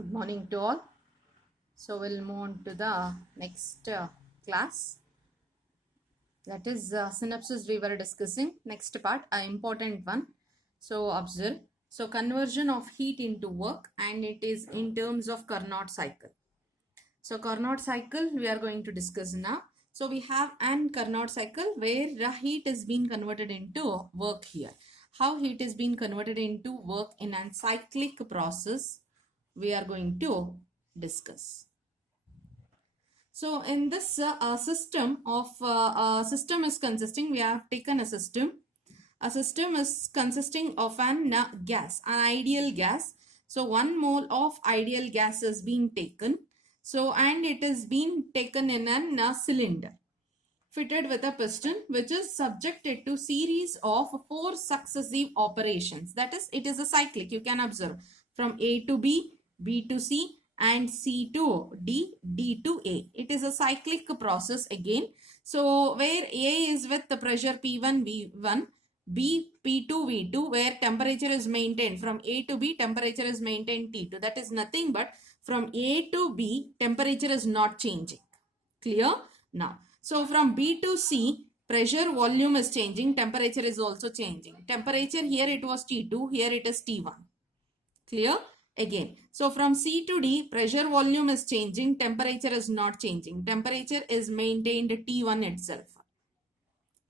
Good morning to all. So we'll move on to the next class. That is synapses we were discussing. Next part, an important one. So observe. So conversion of heat into work, and it is in terms of Carnot cycle. So Carnot cycle we are going to discuss now. So we have an Carnot cycle where the heat is being converted into work here. How heat is being converted into work in a cyclic process we are going to discuss. So in this system is consisting, we have taken a system. A system is consisting of an gas, an ideal gas. So 1 mole of ideal gas is being taken. So and it is being taken in a cylinder fitted with a piston which is subjected to series of 4 successive operations. That is, it is a cyclic. You can observe from A to B, B to C, and C to D, D to A. It is a cyclic process again. So where A is with the pressure P1, V1, B, P2, V2, where temperature is maintained. From A to B, temperature is maintained T2. That is nothing but from A to B, temperature is not changing. Clear? Now, so from B to C, pressure volume is changing, temperature is also changing. Temperature here it was T2, here it is T1. Clear? Again. So from C to D, pressure volume is changing, temperature is not changing. Temperature is maintained T1 itself.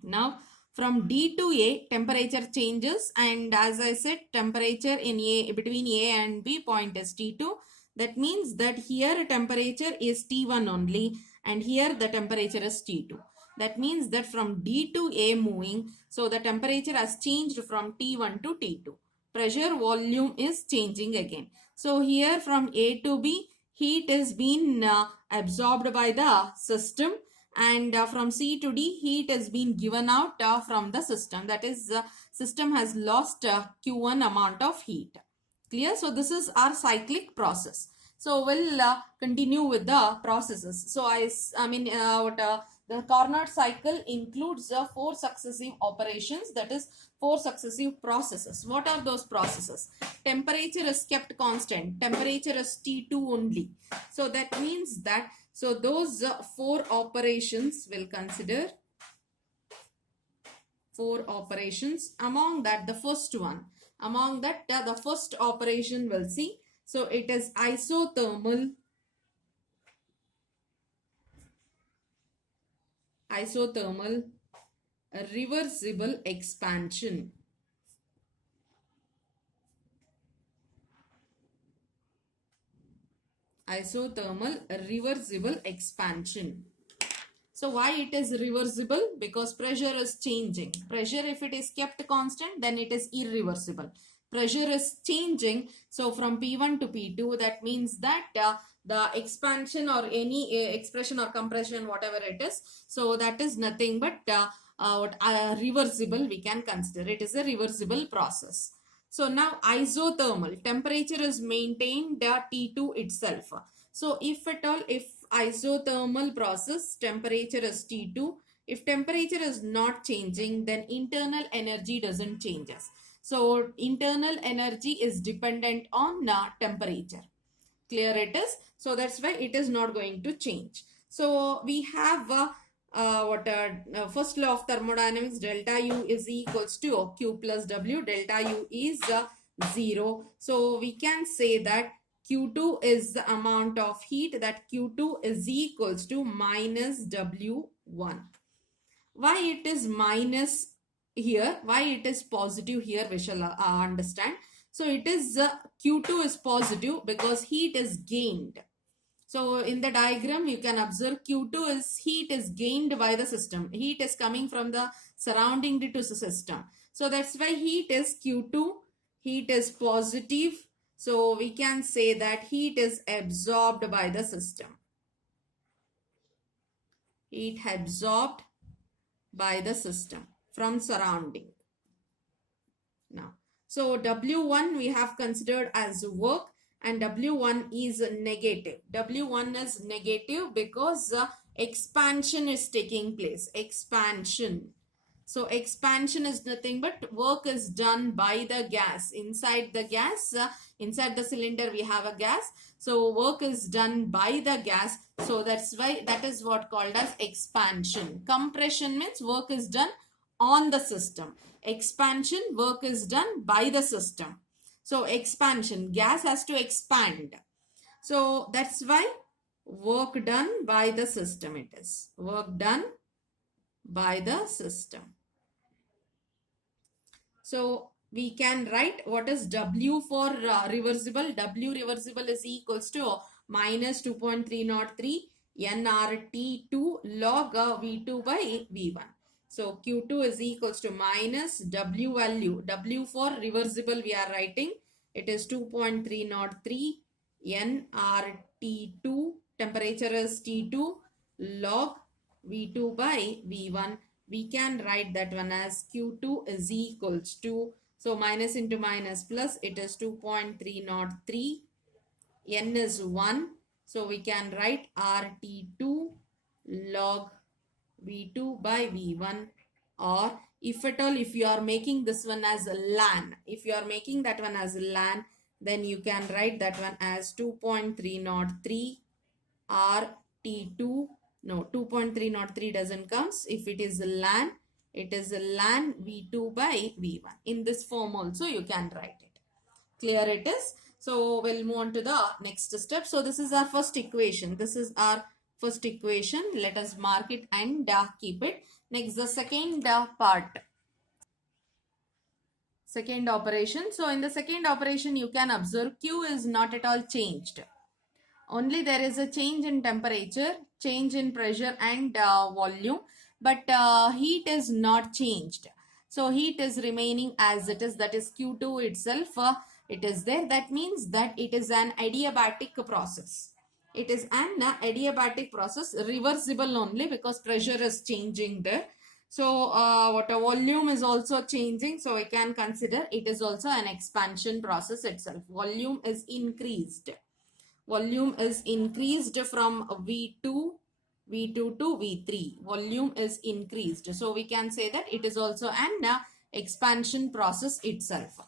Now, from D to A, temperature changes, and as I said, temperature in A between A and B point is T2. That means that here temperature is T1 only, and here the temperature is T2. That means that from D to A moving, so the temperature has changed from T1 to T2. Pressure volume is changing again. So here from A to B, heat is being absorbed by the system, and from C to D, heat has been given out from the system. That is, system has lost Q1 amount of heat. Clear? So this is our cyclic process. So we'll continue with the processes. So the Carnot cycle includes 4 successive operations, that is 4 successive processes. What are those processes? Temperature is kept constant. Temperature is T2 only. So that means that, so those 4 operations will consider 4 operations. Among that, the first one, among that the first operation we'll see. So it is isothermal reversible expansion. Isothermal reversible expansion. So why it is reversible? Because pressure is changing. Pressure, if it is kept constant, then it is irreversible. Pressure is changing. So from P1 to P2, that means that the expansion or any expression or compression, whatever it is, so that is nothing but reversible we can consider. It is a reversible process. So now isothermal, temperature is maintained T2 itself. So if at all, if isothermal process, temperature is T2, if temperature is not changing, then internal energy doesn't changes. So internal energy is dependent on temperature. Clear it is? So that's why it is not going to change. So we have first law of thermodynamics, delta U is equals to Q plus W. Delta U is 0. So we can say that Q2 is the amount of heat, that Q2 is equals to minus W1. Why it is minus here? Why it is positive here? We shall understand. So it is Q2 is positive because heat is gained. So in the diagram you can observe Q2 is heat is gained by the system. Heat is coming from the surrounding to the system. So that's why heat is Q2. Heat is positive. So we can say that heat is absorbed by the system. Heat absorbed by the system from surrounding. Now, so W1 we have considered as work, and W1 is negative. W1 is negative because expansion is taking place. Expansion. So expansion is nothing but work is done by the gas. Inside the gas, inside the cylinder we have a gas. So work is done by the gas. So that's why that is what called as expansion. Compression means work is done on the system. Expansion, work is done by the system. So expansion, gas has to expand. So that's why work done by the system it is. Work done by the system. So we can write what is W for reversible. W reversible is equals to minus 2.303 nRT2 log V2 by V1. So Q2 is equals to minus W value. W for reversible we are writing. It is 2.303 nRT2. Temperature is T2 log V2 by V1. We can write that one as Q2 is equals to, so minus into minus plus, it is 2.303, N is 1. So we can write RT2 log V2 by V1, or if at all, if you are making this one as a LAN, if you are making that one as a LAN, then you can write that one as 2.303 RT2. No, 2.303 doesn't comes. If it is a LAN, it is a LAN V2 by V1. In this form also you can write it. Clear it is? So we'll move on to the next step. So this is our first equation. This is our first equation. Let us mark it and keep it. Next, the second part. Second operation. So in the second operation, you can observe Q is not at all changed. Only there is a change in temperature, change in pressure and volume, but heat is not changed. So heat is remaining as it is, that is Q2 itself. It is there. That means that it is an adiabatic process. It is an adiabatic process, reversible only because pressure is changing there. So what a volume is also changing. So we can consider it is also an expansion process itself. Volume is increased. Volume is increased from V2 to V3. Volume is increased. So we can say that it is also an expansion process itself.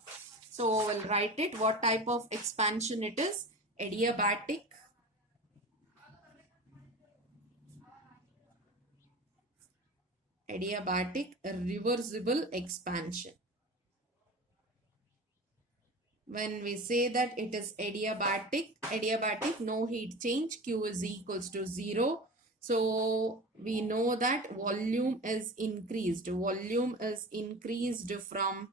So we'll write it. What type of expansion it is? Adiabatic. Adiabatic reversible expansion. When we say that it is adiabatic, no heat change, Q is equals to 0. So we know that volume is increased. Volume is increased from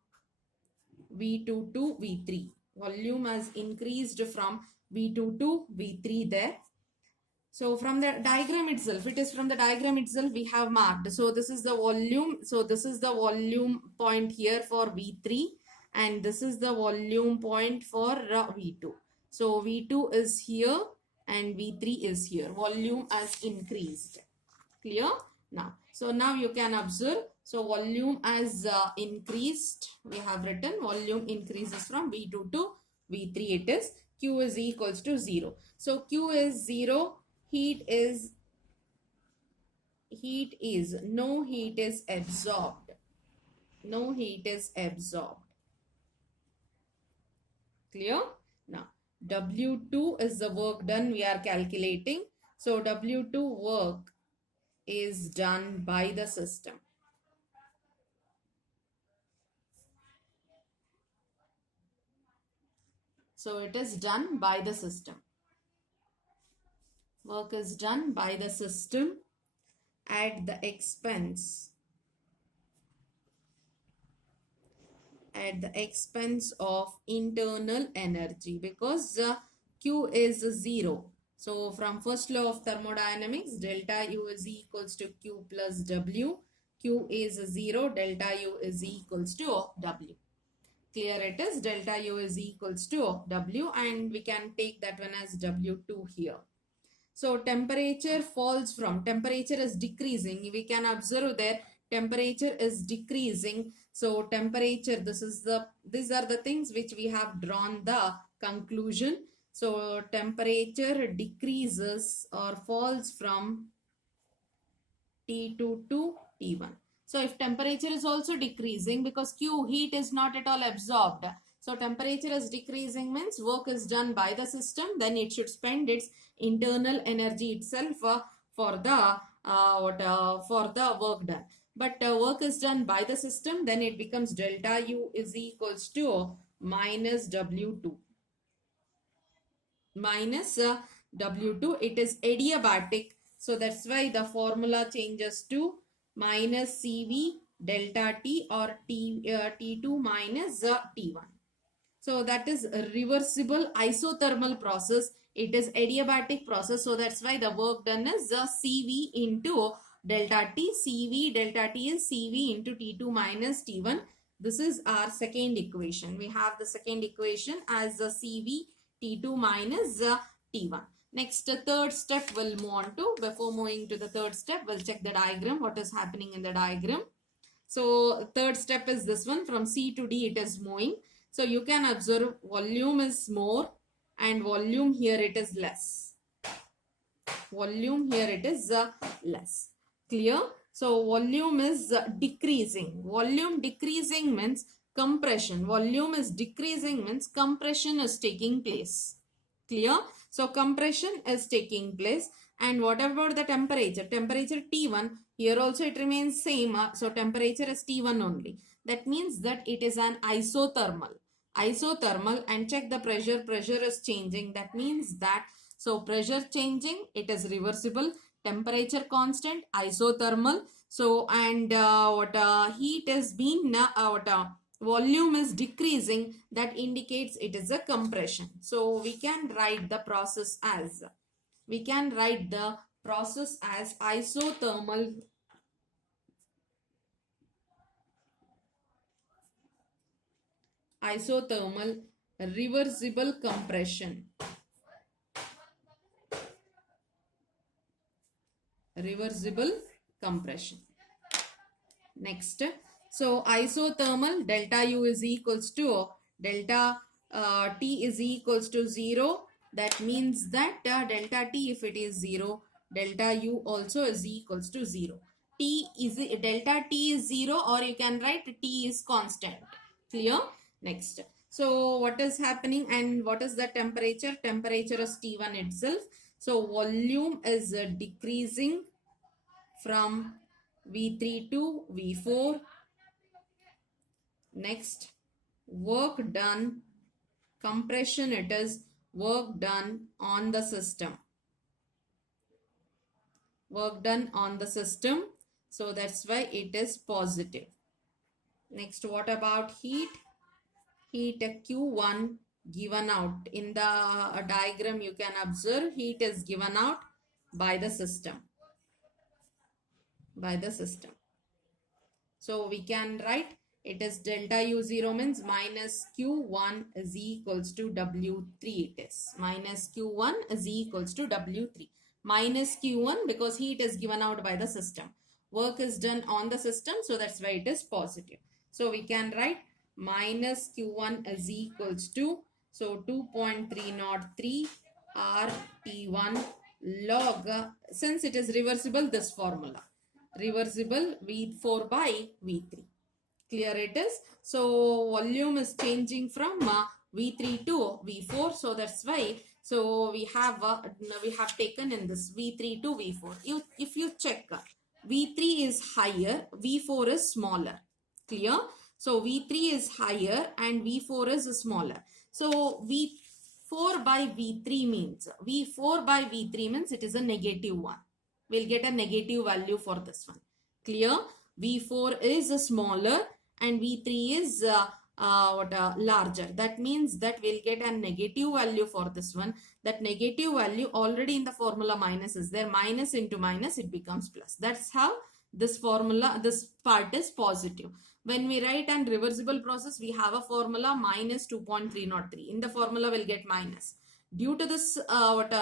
V2 to V3. Volume has increased from V2 to V3 there. So from the diagram itself, it is from the diagram itself we have marked. So this is the volume. So this is the volume point here for V3 and this is the volume point for V2. So V2 is here and V3 is here. Volume has increased. Clear? Now, so now you can observe. So volume has increased. We have written volume increases from V2 to V3. It is Q is equals to 0. So Q is 0. Heat is no heat is absorbed. No heat is absorbed. Clear? Now, W2 is the work done we are calculating. So W2 work is done by the system. So it is done by the system. Work is done by the system at the expense of internal energy, because Q is 0. So from first law of thermodynamics, delta U is equals to Q plus W. Q is 0, delta U is equals to W. Clear it is, delta U is equals to W, and we can take that one as W2 here. So temperature falls from, temperature is decreasing. We can observe there temperature is decreasing. So temperature, these are the things which we have drawn the conclusion. So temperature decreases or falls from T2 to T1. So if temperature is also decreasing, because Q, heat is not at all absorbed. So temperature is decreasing means work is done by the system, then it should spend its internal energy itself for the work done. But work is done by the system, then it becomes delta U is equals to minus W2. Minus W2, it is adiabatic. So that's why the formula changes to minus CV delta T, or T2 minus T1. So that is a reversible isothermal process. It is adiabatic process. So that's why the work done is CV into delta T. CV delta T is CV into T2 minus T1. This is our second equation. We have the second equation as CV T2 minus T1. Next, third step we'll move on to. Before moving to the third step, we'll check the diagram. What is happening in the diagram? So third step is this one. From C to D it is moving. So you can observe volume is more and volume here it is less. Volume here it is less. Clear? So volume is decreasing. Volume decreasing means compression. Volume is decreasing means compression is taking place. Clear? So compression is taking place. And what about the temperature? Temperature T1, here also it remains same. So temperature is T1 only. That means that it is an isothermal. Isothermal, and check the pressure. Pressure is changing. That means that, so pressure changing, it is reversible. Temperature constant, isothermal. So and heat is being volume is decreasing, that indicates it is a compression. So we can write the process as isothermal reversible compression. Reversible compression. Next, so isothermal, delta U is equals to delta T is equals to 0. That means that delta T, if it is 0, delta U also is equals to 0. Delta T is 0, or you can write T is constant. Clear? Next, so what is happening and what is the temperature? Temperature is T1 itself. So volume is decreasing from V3 to V4. Next, work done, compression, it is work done on the system. Work done on the system. So that's why it is positive. Next, what about heat? Heat Q1 given out. In the diagram you can observe heat is given out by the system. So we can write it is delta U0 means minus Q1 is equals to W3 it is. Minus Q1 is equals to W3. Minus Q1 because heat is given out by the system. Work is done on the system, so that's why it is positive. So we can write minus Q1 is equals to, so 2.303 RT1 log, since it is reversible, this formula. Reversible V4 by V3. Clear it is? So volume is changing from V3 to V4. So that's why. So we have taken in this V3 to V4. If you check, V3 is higher, V4 is smaller. Clear? So V3 is higher and V4 is smaller. So V4 by V3 means it is a negative one. We'll get a negative value for this one. Clear? V4 is smaller and V3 is larger. That means that we'll get a negative value for this one. That negative value already in the formula minus is there. Minus into minus, it becomes plus. That's how this part is positive. When we write an reversible process, we have a formula minus 2.303. In the formula, we'll get minus. Due to this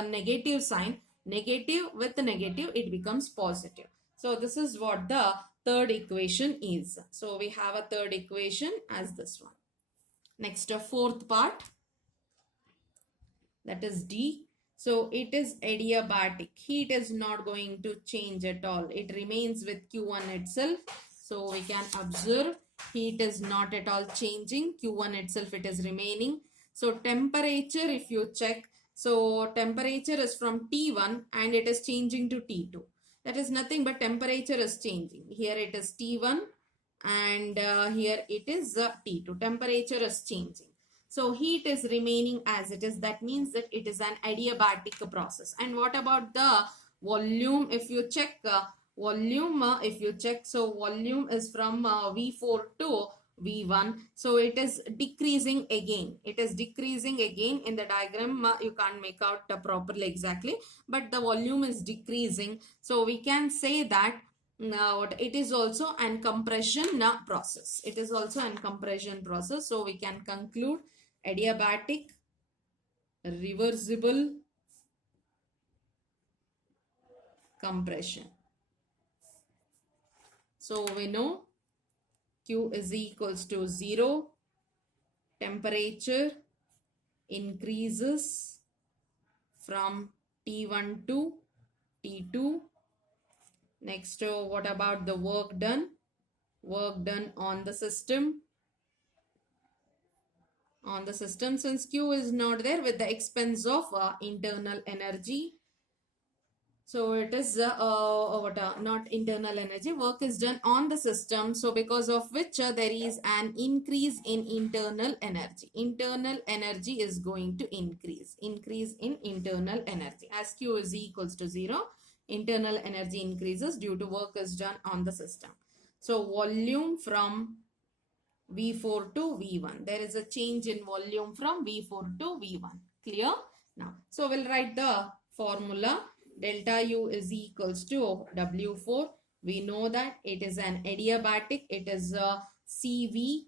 negative sign, negative with negative, it becomes positive. So this is what the third equation is. So we have a third equation as this one. Next, a fourth part, that is D. So it is adiabatic. Heat is not going to change at all. It remains with Q1 itself. So we can observe heat is not at all changing. Q1 itself it is remaining. So temperature, if you check, so temperature is from T1 and it is changing to T2. That is nothing but temperature is changing. Here it is T1 and here it is T2. Temperature is changing. So heat is remaining as it is. That means that it is an adiabatic process. And what about the volume? If you check volume, so volume is from V4 to V1. So it is decreasing again. It is decreasing again. In the diagram, you can't make out properly exactly, but the volume is decreasing. So we can say that now it is also an compression process. It is also an compression process. So we can conclude adiabatic, reversible compression. So we know Q is equals to 0. Temperature increases from T1 to T2. Next, what about the work done? Work done on the system. On the system, since Q is not there, with the expense of internal energy. So it is not internal energy. Work is done on the system. So because of which there is an increase in internal energy. Internal energy is going to increase. Increase in internal energy. As Q is equals to 0, internal energy increases due to work is done on the system. So volume from V4 to V1. There is a change in volume from V4 to V1. Clear? Now, so we'll write the formula. Delta U is equals to W4. We know that it is an adiabatic. It is CV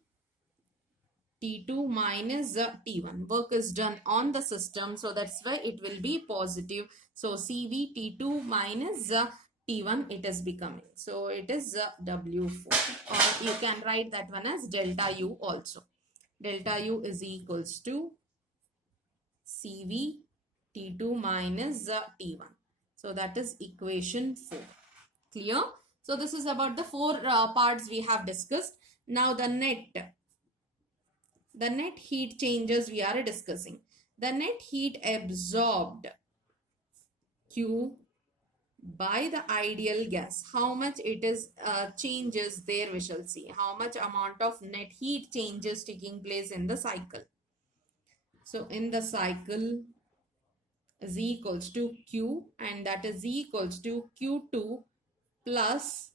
T2 minus T1. Work is done on the system. So that's why it will be positive. So CV T2 minus T1 it is becoming. So it is W4. Or you can write that one as delta U also. Delta U is equals to CV T2 minus T1. So that is equation 4. Clear? So this is about the 4 parts we have discussed. Now the net heat changes we are discussing. The net heat absorbed Q by the ideal gas. How much it is changes there we shall see. How much amount of net heat changes taking place in the cycle. So in the cycle is equals to Q, and that is equals to Q2 plus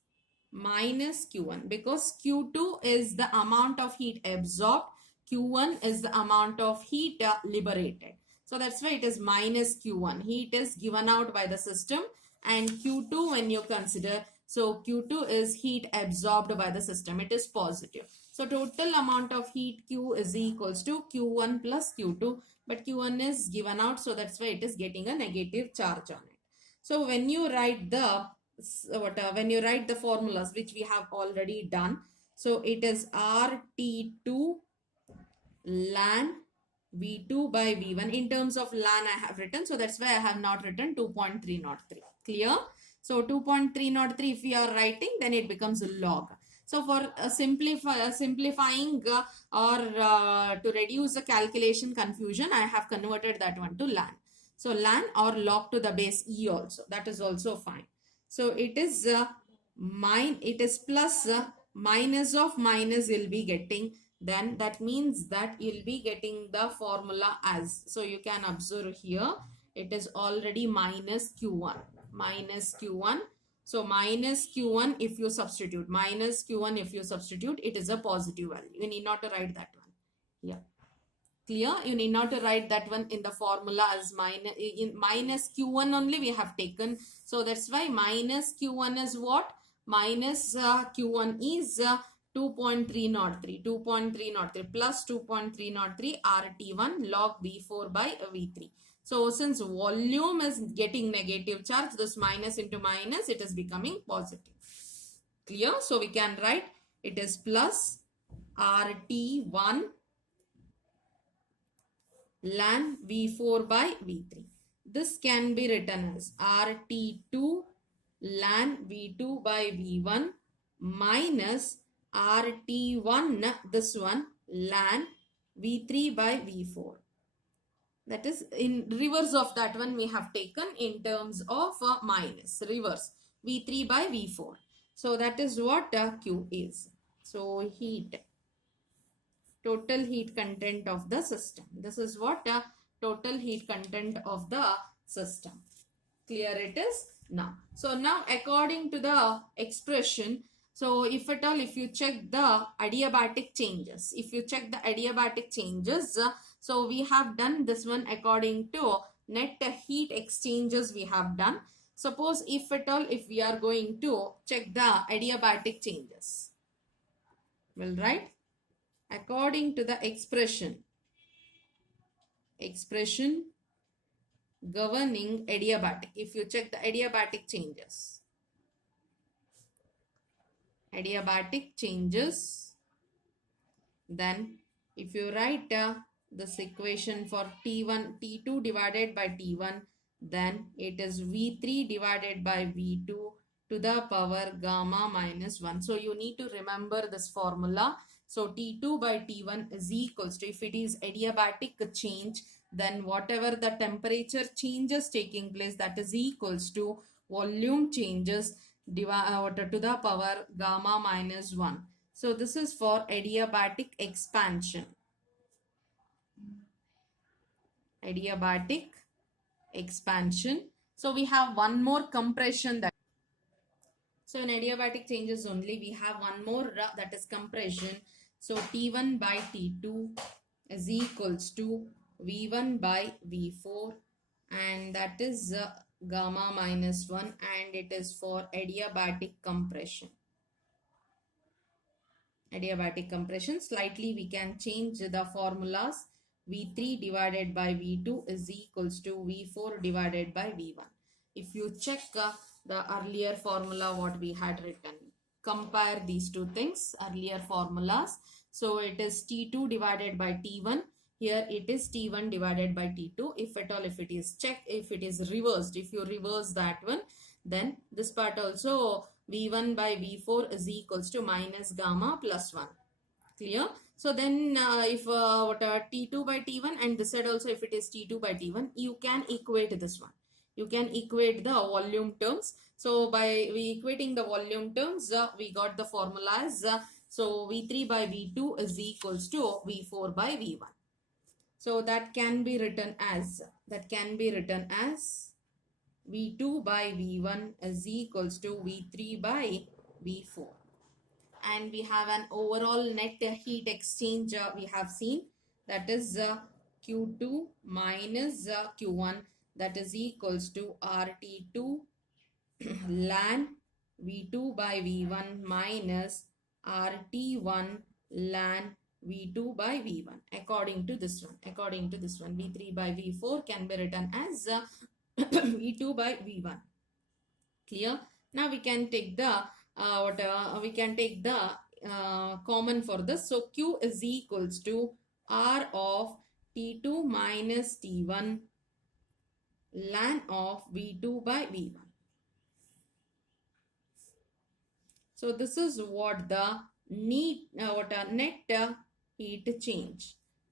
minus Q1, because Q2 is the amount of heat absorbed, Q1 is the amount of heat liberated. So that's why it is minus Q1. Heat is given out by the system, and Q2 when you consider, so Q2 is heat absorbed by the system. It is positive. So total amount of heat Q is equals to Q1 plus Q2. But Q1 is given out, so that's why it is getting a negative charge on it. So when you write the formulas which we have already done, so it is RT2 ln V2 by V1. In terms of ln I have written, so that's why I have not written 2.303. Clear? So 2.303 if we are writing, then it becomes log. So for simplifying or to reduce the calculation confusion, I have converted that one to ln. So ln or log to the base e also. That is also fine. So it is plus minus of minus you'll be getting. Then that means that you'll be getting the formula as. So you can observe here. It is already minus Q1. Minus Q1. So minus Q1 if you substitute. Minus Q1 if you substitute, it is a positive value. You need not to write that one. Yeah. Clear? You need not to write that one in the formula as minus Q1 only we have taken. So that's why minus Q1 is what? Minus Q1 is 2.303. 2.303 plus 2.303 RT1 log V4 by V3. So since volume is getting negative charge, this minus into minus, it is becoming positive. Clear? So we can write it is plus RT1 ln V4 by V3. This can be written as RT2 ln V2 by V1 minus RT1, this one, ln V3 by V4. That is in reverse of that one we have taken in terms of minus, reverse, V3 by V4. So that is what Q is. So heat, total heat content of the system. This is what total heat content of the system. Clear it is now. So now according to the expression, so if at all, if you check the adiabatic changes, so we have done this one according to net heat exchanges we have done. Suppose if at all, if we are going to check the adiabatic changes, well, right, according to the expression governing adiabatic, if you check the adiabatic changes, then if you write this equation for T1, T2 divided by T1, then it is V3 divided by V2 to the power gamma minus 1. So you need to remember this formula. So T2 by T1 is equals to, if it is adiabatic change, then whatever the temperature changes taking place, that is equals to volume changes to the power gamma minus 1. So this is for adiabatic expansion. Adiabatic expansion. So we have one more compression. So in adiabatic changes only, we have one more that is compression. So T1 by T2 is equals to V1 by V4, and that is gamma minus 1, and it is for adiabatic compression. Adiabatic compression, slightly we can change the formulas. V3 divided by V2 is equals to V4 divided by V1. If you check the earlier formula what we had written, compare these two things, earlier formulas. So it is T2 divided by T1. Here it is T1 divided by T2. If at all, if it is checked, if it is reversed, if you reverse that one, then this part also V1 by V4 is equals to minus gamma plus 1. Clear? So then if T2 by T1, and this side also if it is T2 by T1, you can equate this one. You can equate the volume terms. So by equating the volume terms, we got the formula as so V3 by V2 is equals to V4 by V1. So that can be written as V2 by V1 is equals to V3 by V4. And we have an overall net heat exchange we have seen, that is Q2 minus Q1, that is equals to RT2 ln V2 by V1 minus RT1 ln V2 by V1. According to this one, V3 by V4 can be written as V2 by V1. Clear? Now we can take the common for this. So Q is equals to R of T2 minus T1 ln of V2 by V1. So this is what the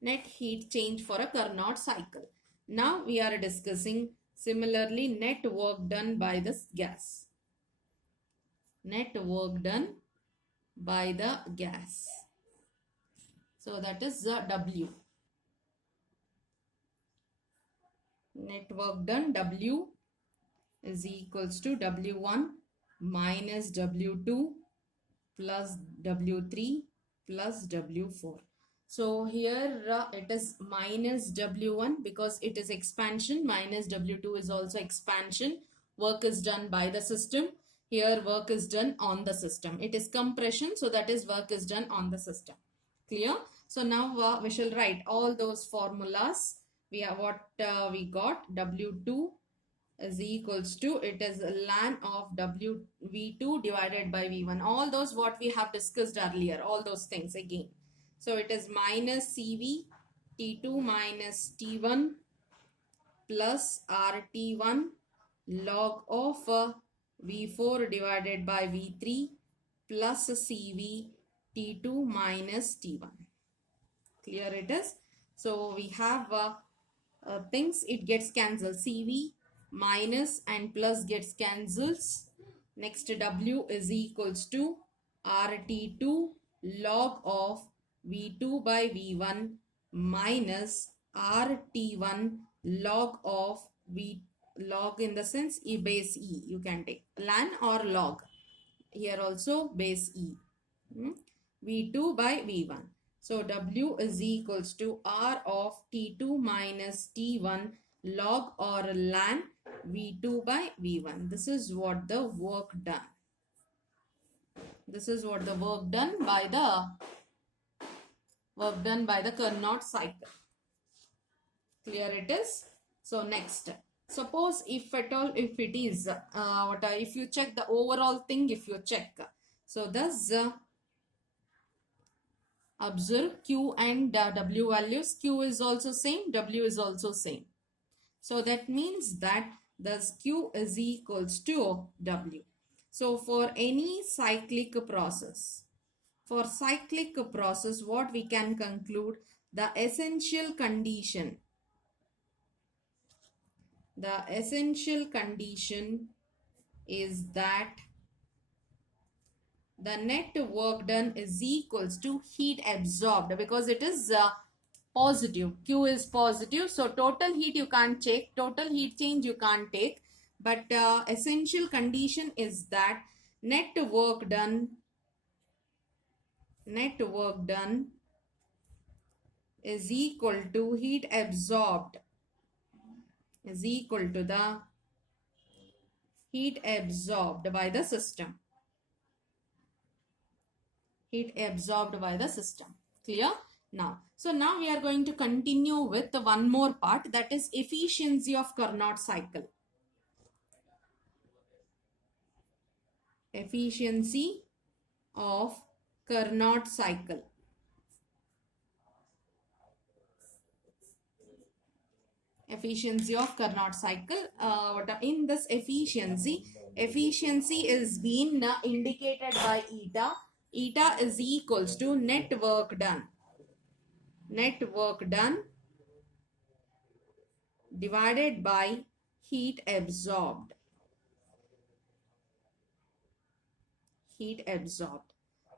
net heat change for a Carnot cycle. Now we are discussing similarly net work done by this gas. Net work done by the gas. So that is W. Net work done, W is equals to W1 minus W2 plus W3 plus W4. So here it is minus W1 because it is expansion, minus W2 is also expansion. Work is done by the system. Here work is done on the system. It is compression, so that is work is done on the system. Clear? So now we shall write all those formulas. We have what we got. W2 is equals to, it is ln of V2 divided by V1. All those what we have discussed earlier, all those things again. So it is minus CV T2 minus T1 plus RT1 log of V4 divided by V3 plus CV T2 minus T1. Clear it is? So we have things, it gets cancelled. CV minus and plus gets cancels. Next, W is equals to RT2 log of V2 by V1 minus RT1 log of V, log in the sense E base E, you can take ln or log, here also base E, V2 by V1. So W is equals to R of T2 minus T1 log or ln V2 by V1. This is what the work done. This is what the work done by the Carnot cycle. Clear it is? So next, suppose if at all, if it is if you check the overall thing, if you check, so thus observe Q and W values. Q is also same, W is also same. So that means that thus Q is equals to W. So for any cyclic process, what we can conclude, the essential condition is that the net work done is equals to heat absorbed, because it is positive. Q is positive, so total heat you can't check, total heat change you can't take, but essential condition is that net work done is equal to heat absorbed, is equal to the heat absorbed by the system. Heat absorbed by the system. Clear? Now, so now we are going to continue with one more part, that is efficiency of Carnot cycle. Efficiency of Carnot cycle. Efficiency of Carnot cycle. In this efficiency is being indicated by eta. Eta is equals to net work done. Net work done divided by heat absorbed. Heat absorbed.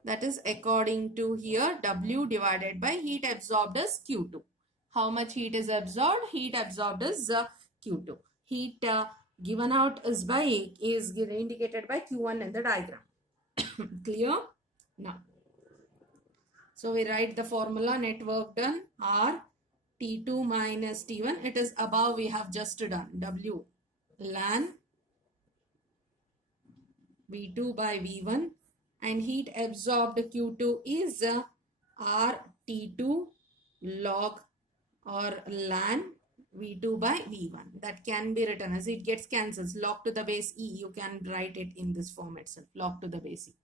That is according to here, W divided by heat absorbed is Q2. How much heat is absorbed? Heat absorbed is Q2. Heat given out is indicated by Q1 in the diagram. Clear? Now, so we write the formula, net work done R T2 minus T1. It is above we have just done. W ln V2 by V1, and heat absorbed Q2 is R T2 log or ln V2 by V1. That can be written as, it gets cancels, log to the base E. You can write it in this form itself, log to the base E.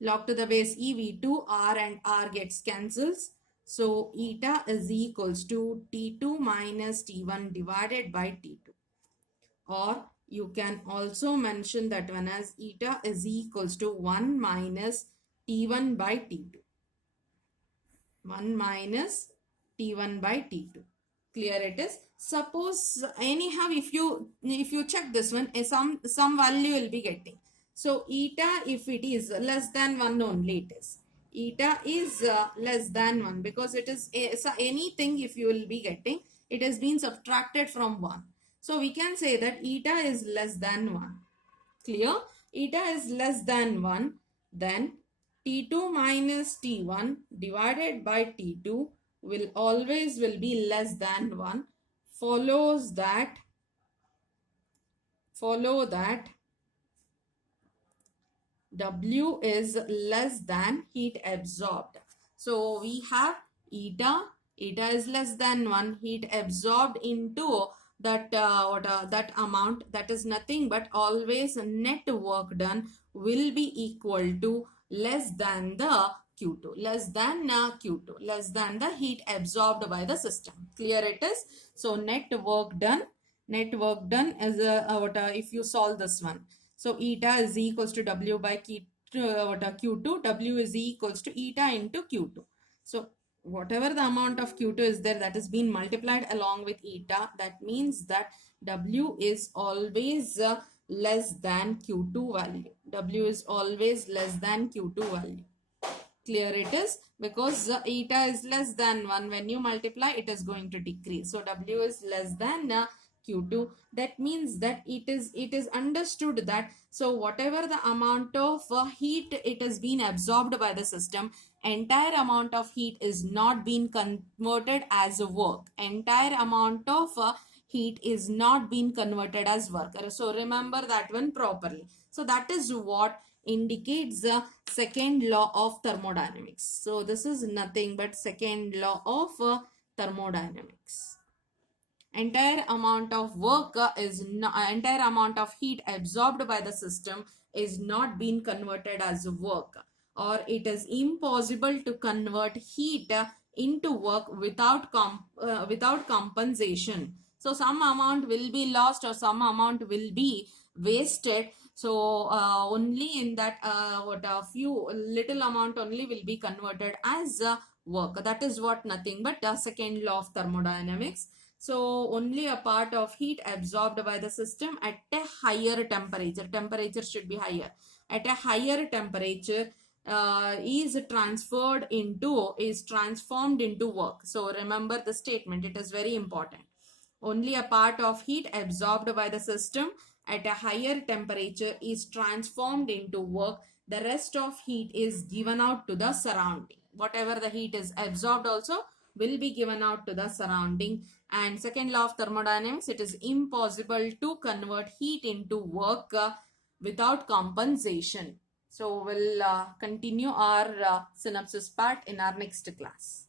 Log to the base E, V2, R and R gets cancels. So eta is equals to T2 minus T1 divided by T2. Or you can also mention that one as eta is equals to 1 minus T1 by T2. 1 minus T1 by T2. Clear it is? Suppose anyhow, if you check this one, some value will be getting. So eta, if it is less than 1 only, it is. Eta is less than 1, because it is so anything if you will be getting, it has been subtracted from 1. So we can say that eta is less than 1. Clear? Eta is less than 1. Then T2 minus T1 divided by T2 will always be less than 1. Follow that W is less than heat absorbed. So we have eta is less than 1, heat absorbed into that that amount, that is nothing but always net work done will be equal to less than the Q2, less than the heat absorbed by the system. Clear it is? So net work done is if you solve this one. So eta is equals to W by Q2, W is equals to eta into Q2. So whatever the amount of Q2 is there, that is being multiplied along with eta. That means that W is always less than Q2 value. W is always less than Q2 value. Clear it is, because eta is less than 1. When you multiply, it is going to decrease. So W is less than Q2. That means that it is understood that, so whatever the amount of heat it has been absorbed by the system, entire amount of heat is not being converted as work. Entire amount of heat is not being converted as work. So remember that one properly. So that is what indicates the second law of thermodynamics. So this is nothing but second law of thermodynamics. Entire amount of work entire amount of heat absorbed by the system is not being converted as work, or it is impossible to convert heat into work without compensation. So some amount will be lost or some amount will be wasted. So only in that few little amount only will be converted as work. That is what nothing but the second law of thermodynamics. So only a part of heat absorbed by the system at a higher temperature. Temperature should be higher. At a higher temperature is transformed into work. So remember the statement. It is very important. Only a part of heat absorbed by the system at a higher temperature is transformed into work. The rest of heat is given out to the surrounding. Whatever the heat is absorbed also will be given out to the surrounding. And second law of thermodynamics, it is impossible to convert heat into work without compensation. So we'll continue our synopsis part in our next class.